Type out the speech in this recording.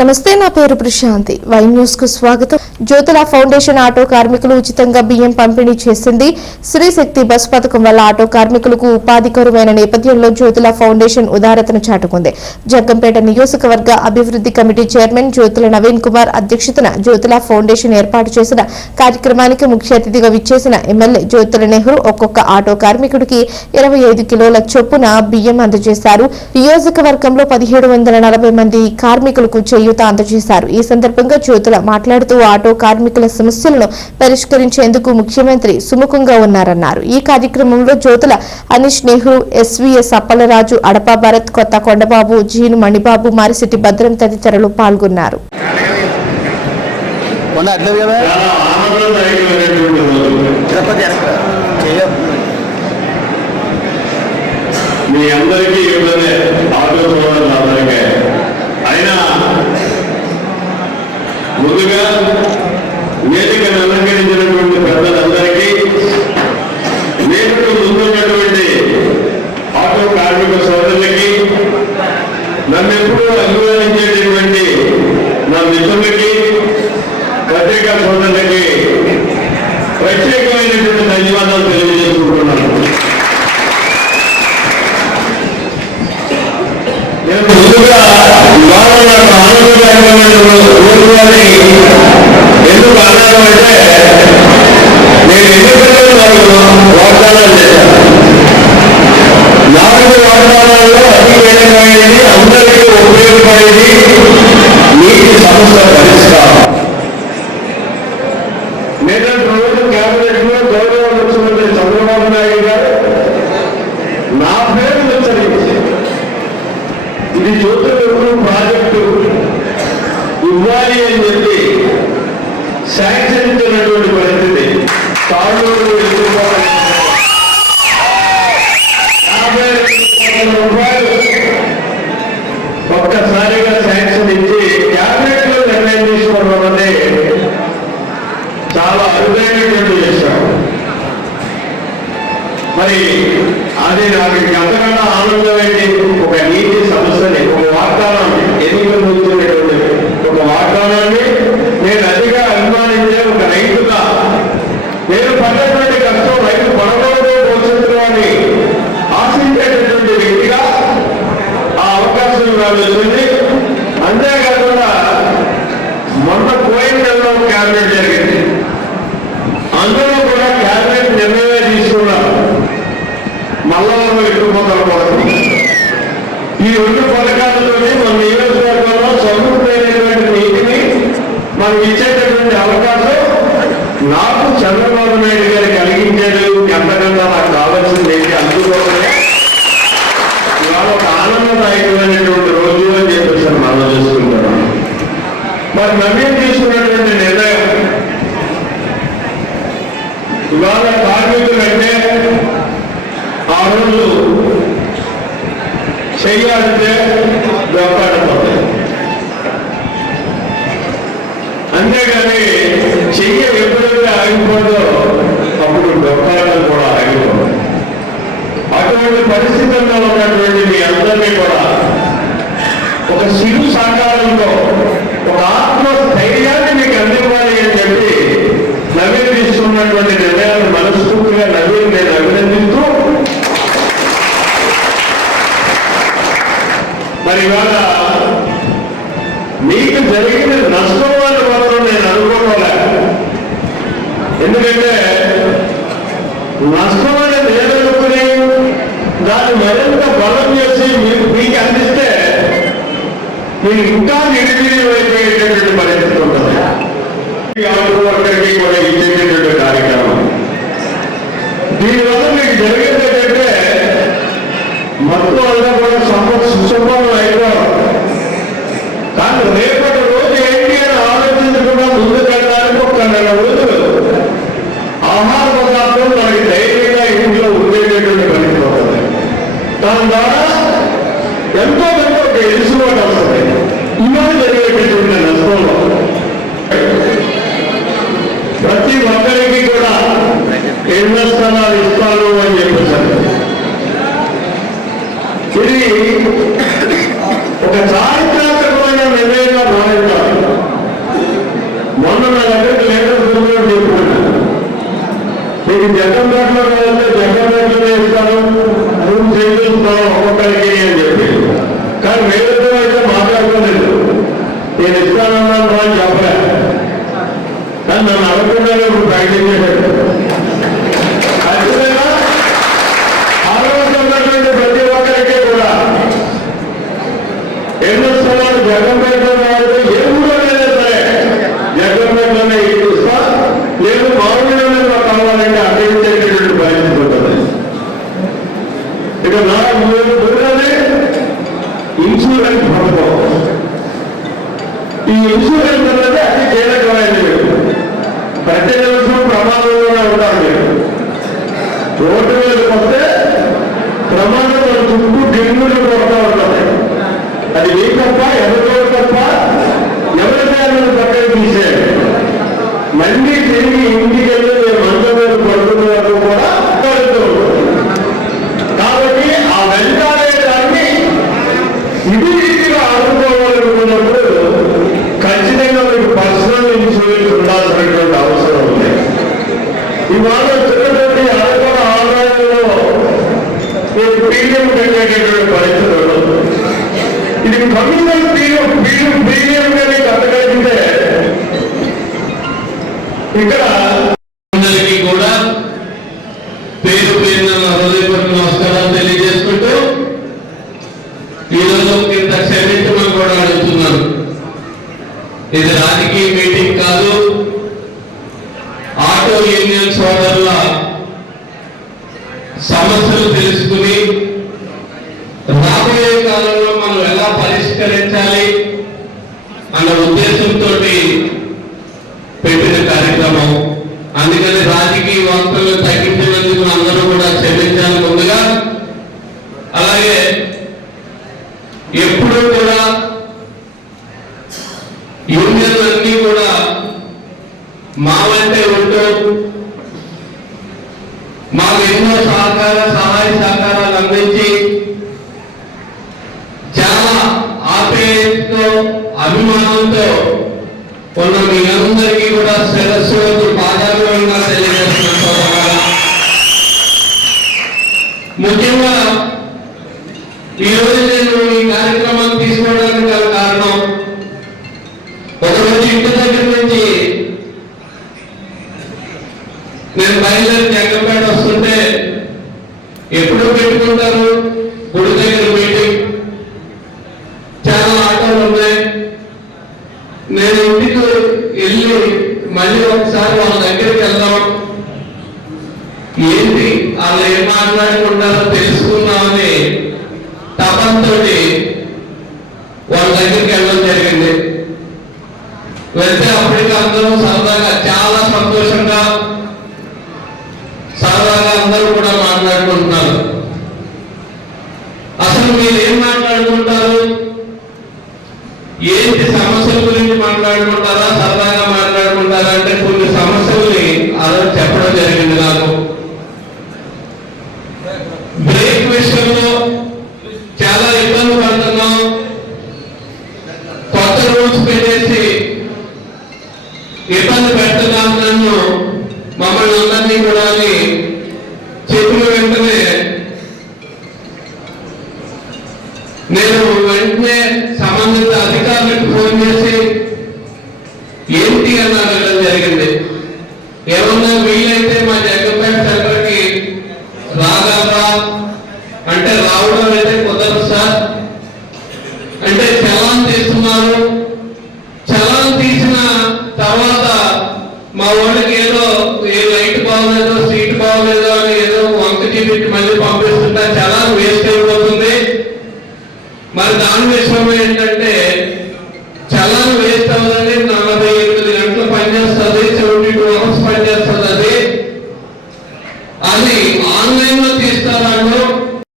నమస్తే, నా పేరు ప్రశాంతి. వై న్యూస్ కు స్వాగతం. జ్యోతుల ఫౌండేషన్ ఆటో కార్మికులు ఉచితంగా బియ్యం పంపిణీ చేసింది. శ్రీ శక్తి బస్ పథకం వల్ల ఆటో కార్మికులకు ఉపాధి కరువైన నేపథ్యంలో జ్యోతుల ఫౌండేషన్ ఉదారతను చాటుకుంది. జగ్గంపేట నియోజకవర్గ అభివృద్ధి కమిటీ చైర్మన్ జ్యోతుల నవీన్ కుమార్ అధ్యక్షతన జ్యోతుల ఫౌండేషన్ ఏర్పాటు చేసిన కార్యక్రమానికి ముఖ్య అతిథిగా విచ్చేసిన ఎమ్మెల్యే జ్యోతుల నెహ్రూ ఒక్కొక్క ఆటో కార్మికుడికి 25 కిలోల చొప్పున బియ్యం అందజేశారు. నియోజకవర్గంలో 1740 మంది కార్మికులకు చేయూత అందజేశారు. ఈ సందర్భంగా జ్యోతుల మాట్లాడుతూ ఆటో కార్మికుల సమస్యలను పరిష్కరించేందుకు ముఖ్యమంత్రి సుముఖంగా ఉన్నారన్నారు. ఈ కార్యక్రమంలో జ్యోతుల అనీష్ నెహ్రూ, ఎస్వీఎస్ అప్పలరాజు, అడపా భరత్, కొత్త కొండబాబు, జీను మణిబాబు, మారిశెట్టి భద్రం తదితరులు పాల్గొన్నారు. మీ అందరికీ ఆటో సోదరులందరికీ అయినా ముందుగా వేదికను అలంకరించినటువంటి పెద్దలందరికీ, వేదిక ముందున్నటువంటి ఆటో కార్మిక సోదరులకి, నన్ను ఎప్పుడూ అభిమానించేటటువంటి నా మిత్రులకి, పత్రికా సోదరులకి ప్రత్యేకమైనటువంటి ధన్యవాదాలు తెలియజేసుకుంటున్నాను. నేను ముందుగా ఇవాళ నాకు ఆనందదాయకమైన రోజు అని ఎందుకు అన్నాను అంటే, నేను ఎన్నికల్లో వాగ్దానాలు చేశాను. 4 వాగ్దానాల్లో అతి కీలకమైనది, అందరికీ ఉపయోగపడేది నీటి సమస్య పరిష్కారం. నేను రోజు క్యాబినెట్ లో గౌరవ ముఖ్యమంత్రి చంద్రబాబు నాయుడు గారు నా పేరు హెచ్చరించి ఇది జ్యోతుల ప్రాజెక్టు ఇవ్వాలి అని చెప్పి శాంక్షన్ ఇచ్చినటువంటి పరిస్థితి. తాళ్ళూరు 50 రూపాయలు ఒక్కసారిగా శాంక్షన్ ఇచ్చి క్యాబినెట్ లో నిర్ణయం తీసుకోవడం అనేది చాలా అరుదైనటువంటి విషయం. మరి అది నాకు ఎంతకన్నా ఆనందమైంది. ఒక నీటి సమస్యని, ఒక వాగ్దానాన్ని, ఎన్నికలు ముందున్నటువంటి ఒక వాగ్దానాన్ని నేను అతిగా అభిమానించే ఒక రైతుగా, నేను పడినటువంటి కష్టం రైతు పడవలతో పోషించడాన్ని ఆశించేటటువంటి వ్యక్తిగా ఆ అవకాశం నాకు వచ్చింది. అంతేకాకుండా మొన్న పోయిన నెలలో క్యాబినెట్ జరిగింది. అందులో కూడా క్యాబినెట్ నిర్ణయమే తీసుకున్నారు. మల్లవరం ఎత్తుపోతల పథకం. ఈ 2 పథకాలతో మన నియోజకవర్గంలో సమృద్ధమైనటువంటి నీటిని మనం ఇచ్చేటటువంటి అవకాశం నాకు చంద్రబాబు నాయుడు గారు కలిగించాడు. ఎంతకన్నా నాకు కావాల్సింది ఏంటి, అందుకోసమే ఇవాళ ఒక ఆనందదాయకమైనటువంటి రోజు అని చెప్పేసి మనం చేసుకుంటాను. మరి నవీన్ తీసుకున్నటువంటి నిర్ణయం, ఇవాళ కార్మికులంటే ఆ రోజు చెయ్యాలంటే వ్యాపారపోతుంది. అంతేగాని చెయ్య ఎప్పుడైతే ఆగిపోదో అప్పుడు వ్యాపారాలు కూడా ఆగిపోతాయి. అటువంటి పరిస్థితుల్లో ఉన్నటువంటి మీ అందరినీ కూడా ఒక శిరు సాకారంలో ఒక ఆత్మస్థైర్యాన్ని మీకు అందివ్వాలి అని చెప్పి నవీన్ తీసుకున్నటువంటి నిర్ణయాలను మనస్ఫూర్తిగా నవీన్ నేను అభినందిస్తూ, మరి ఇవాళ మీకు జరిగిన నష్టం అని మాత్రం నేను అనుకోవాలా. ఎందుకంటే నష్టం అనేది నేర్చుకుని దాన్ని మరింత బలం చేసి మీకు అందిస్తే మీరు ఇంకా నిర్వీర్యమైపోయేటటువంటి పరిస్థితి ఉంటుంది. అక్కడికి కూడా ఇచ్చేటటువంటి కార్యక్రమం. దీనివల్ల మీకు జరిగేది ఏంటంటే మొత్తం అంతా కూడా సుసంపన్నం అయిపోవడం. కానీ రేపటి రోజు ఏంటి అని ఆలోచించకుండా ముందుకెళ్ళడానికి ఒక 2 రోజులు ఆహార పదార్థం మనకి ధైర్యంగా ఇంట్లో ఉండేటటువంటి పరిస్థితి ఉంటుంది. దాని ద్వారా ఎంతో కొంత ఒక ఎలుసుబాటు వస్తుంది. ఇవాళ జరిగేటటువంటి నష్టంలో ప్రతి ఒక్కరికి కూడా ఇళ్ల స్థలాలు ఇస్తాను అని చెప్పేసారు. ఇది ఒక చారిత్రాత్మకమైన నిర్ణయంగా జగన్లో కావాలంటే జగన్లోనే ఇస్తాను, నువ్వు చేస్తున్నావు ఒక్కొక్కరికి అని చెప్పి. కానీ వేరే అయితే మాట్లాడుకోలేదు, నేను ఇస్తానన్నాను అని చెప్పలే. కానీ నన్ను అడగకుండానే ఇప్పుడు ప్రాక్టీస్ చేశాడు. ఖచ్చితంగా ఆలోచనటువంటి ప్రతి ఒక్కరికి కూడా ఎన్నో సవాళ్ళు జగన్లో కావాలంటే ఏ ఊళ్ళోనైనా సరే జగన్లోనే ఇస్తా, లేదు మామూలుగానే కావాలంటే అడ్డించేటటువంటి పరిస్థితి ఉంటుంది. ఇక నా ఊళ్ళోనే ఇన్సూరెన్స్ పథకం, ఈ ఇన్సూరెన్స్ అనేది అతి కీలకమైనది. ప్రతి నిమిషం ప్రమాదంలోనే ఉంటారు. మీరు రోడ్డు మీదకి వస్తే ప్రమాదం చుట్టూ గిన్నెలు కొడతా ఉంటుంది. అది మీ తప్ప ఎవరితో తప్ప ఎవరికైనా పక్కన తీసేయాలి. మళ్ళీ తిరిగి ఇంటికి వెళ్ళి నేను మంచం మీద పడుతున్న వరకు కూడా కాబట్టి ఆ వెంటాడే దాన్ని ఇది రీతిగా ఆడుకోవాలనుకున్నప్పుడు ఖచ్చితంగా మీకు పర్సనల్ ఇన్సూరెన్స్ ఉండాల్సినటువంటి అవసరం ఉంది. ఇవాళ వచ్చినటువంటి ఆరోగ్య ఆదాయంలో మీకు ప్రీమియం కట్టేటటువంటి పరిస్థితి ఉండదు. ఇది కమిషన్ ప్రీమియం కానీ కట్టగలిగితే ఇక్కడ అందరికీ కూడా పేరు పేరున హృదయపూర్వక నమస్కారాలు తెలియజేసుకుంటూ ఈరోజు ఇంత క్షమించమని కూడా అడుగుతున్నాను. ఇది రాజకీయ మీటింగ్ కాదు, ఆటో యూనియన్ సోదరుల సమస్యలు తెలుసుకుని రాబోయే కాలంలో మనం ఎలా పరిష్కరించాలి అన్న ఉద్దేశంతో పెట్టిన కార్యక్రమం. అందుకని రాజకీయ వార్తలు తగ్గించినందుకు అందరూ కూడా క్షమించాలి ముందుగా. అలాగే ఎప్పుడూ కూడా యూనియన్లన్నీ కూడా మా వెంటే ఉంటూ మాకు ఎన్నో సహాయ సహకారాలు అందించి చాలా ఆప్యాయతతో అభిమానంతో ఉన్న మీ అందరికీ కూడా శిరస్సు పాదాలుగా తెలియజేస్తున్నాను. ముఖ్యంగా ఈరోజు నేను ఈ కార్యక్రమాన్ని తీసుకోవడానికి గల కారణం, ఒకరోజు ఇంటి దగ్గర నుంచి నేను బయలుదేరి జగ్గంపేట వస్తుంటే ఎప్పుడు పెట్టుకుంటారు గుడి దగ్గర మీటింగ్, చాలా ఆటోలు ఉన్నాయి. నేను ఇంటికి వెళ్ళి మళ్ళీ ఒకసారి వాళ్ళ దగ్గరికి వెళ్దాం, ఏంటి వాళ్ళు ఏం మాట్లాడుకుంటారో తెలుసుకుందామని తపంతో వాళ్ళ దగ్గరికి వెళ్ళడం జరిగింది. వెళ్తే అప్పటికి అందరూ సరదాగా చాలా సంతోషంగా సరదాగా అందరూ కూడా మాట్లాడుకుంటున్నారు. అసలు మీరు ఏం మాట్లాడుకుంటారు, ఏంటి సమస్యల గురించి మాట్లాడుకుంటారా, సరదాగా మాట్లాడుకుంటారా అంటే కొన్ని సమస్యల్ని అలా చెప్పడం జరిగింది. నాకు బ్రేక్ విషయంలో చాలా ఇబ్బంది పడుతున్నాం, కొత్త రూల్స్ పెట్టేసి ఇబ్బంది పెడుతున్నాం నన్ను, మమ్మల్ని అందరినీ కూడా చెప్పిన వెంటనే నేను వెంటనే సంబంధిత అధికారులకు ఫోన్ చేసి ఏంటి అని అడగడం జరిగింది. ఏమన్నా వీలైతే మా జగ్గంపేట సెంటర్కి రాగలరా అంటే రావడం అయితే కుదరదు సార్,